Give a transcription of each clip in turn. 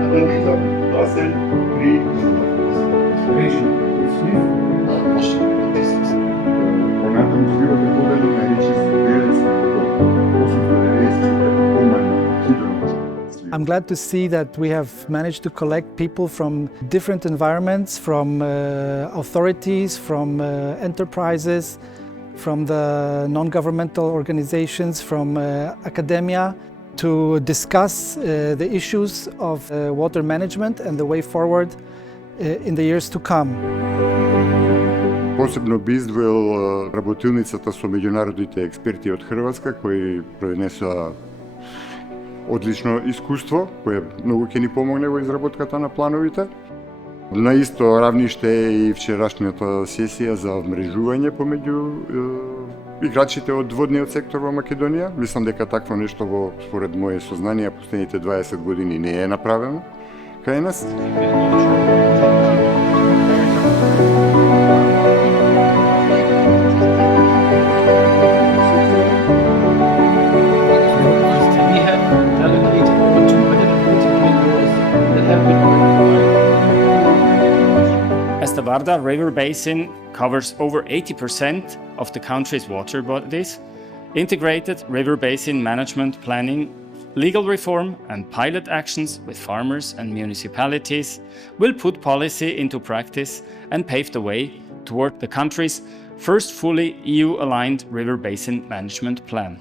Анализа Басел при понатаму сливате подело на речи I'm glad to see that we have managed to collect people from different environments, from authorities, from enterprises, from the non-governmental organizations, from academia, to discuss the issues of water management and the way forward in the years to come. Посебно би издвоил работилницата со меѓународните експерти од Хрватска кои пренесоа одлично искуство, кое многу ќе ни помогне во изработката на плановите. На исто равниште и вчерашната сесија за вмрежување помеѓу играчите од водниот сектор во Македонија. Мислам дека такво нешто во според моje сознание последните 20 години не е направено кај нас. As the Vardar River Basin covers over 80% of the country's water bodies, integrated river basin management planning, legal reform and pilot actions with farmers and municipalities will put policy into practice and pave the way toward the country's first fully EU-aligned river basin management plan.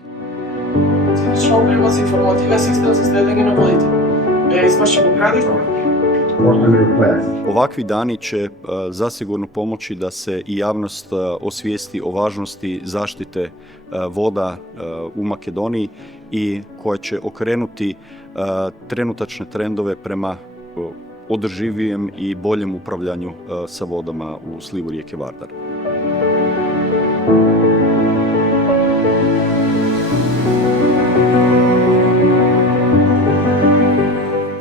Ovakvi dani će zasigurno pomoći da se i javnost osvijesti o važnosti zaštite voda u Makedoniji i koja će okrenuti trenutačne trendove prema održivijem i boljem upravljanju sa vodama u slivu rijeke Vardar.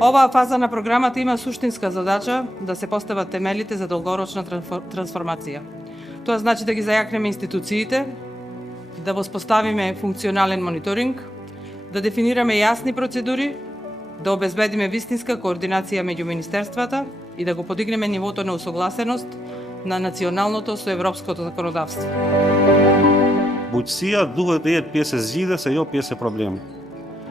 Оваа фаза на програмата има суштинска задача да се постават темелите за долгорочна трансформација. Тоа значи да ги зајакнеме институциите, да воспоставиме функционален мониторинг, да дефинираме јасни процедури, да обезбедиме вистинска координација меѓу министерствата и да го подигнеме нивото на усогласеност на националното со европското законодавство. Бујција дуhet të jetë pjesë e zgjidhjes e jo pjesë e problemit.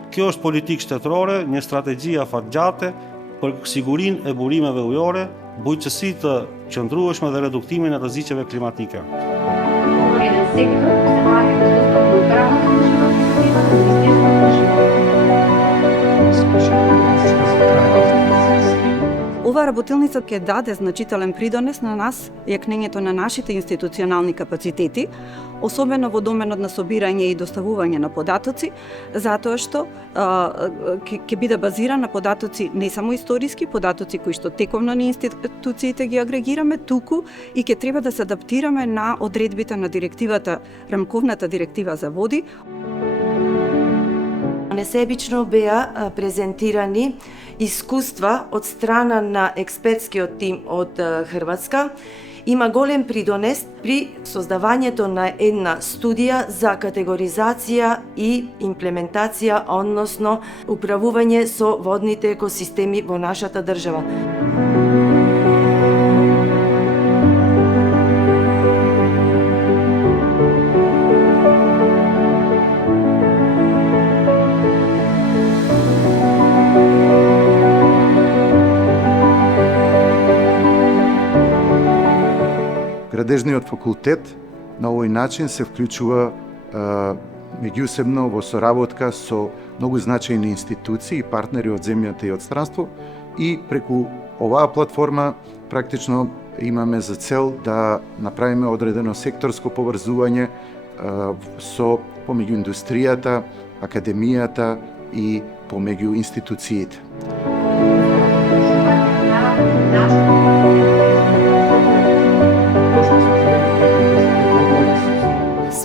Kjo është politikë shtetërore, një strategji afatgjate për sigurinë e burimeve ujore, bujqësi të qëndrueshme dhe reduktimin e rreziqeve klimatike. Ова работилница ќе даде значителен придонес на нас, јакнењето на нашите институционални капацитети, особено во доменот на собирање и доставување на податоци, затоа што ќе биде базиран на податоци не само историски, податоци кои што тековно ни институциите ги агрегираме, туку и ќе треба да се адаптираме на одредбите на директивата, рамковната директива за води. Несебично беа презентирани искуства од страна на експертскиот тим од Хрватска. Има голем придонес при создавањето на една студија за категоризација и имплементација, односно управување со водните екосистеми во нашата држава. Градежниот факултет на овој начин се вклучува меѓусебно во соработка со многу значајни институции и партнери од земјата и од странство и преку оваа платформа практично имаме за цел да направиме одредено секторско поврзување со помеѓу индустријата, академијата и помеѓу институциите.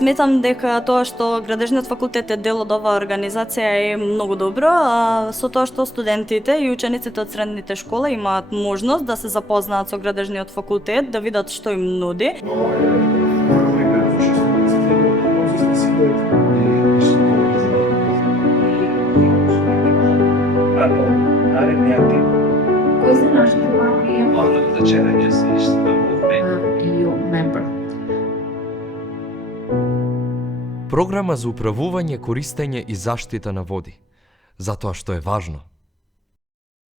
Сметам дека тоа што Градежниот факултет е дел од оваа организација е многу добро, а со тоа што студентите и учениците од средните школа имаат можност да се запознаат со Градежниот факултет, да видат што им нуди. наредниот тип. Кои се нашите важни? Важно за членење се EU member. Програма за управување, користење и заштита на води. Затоа што е важно.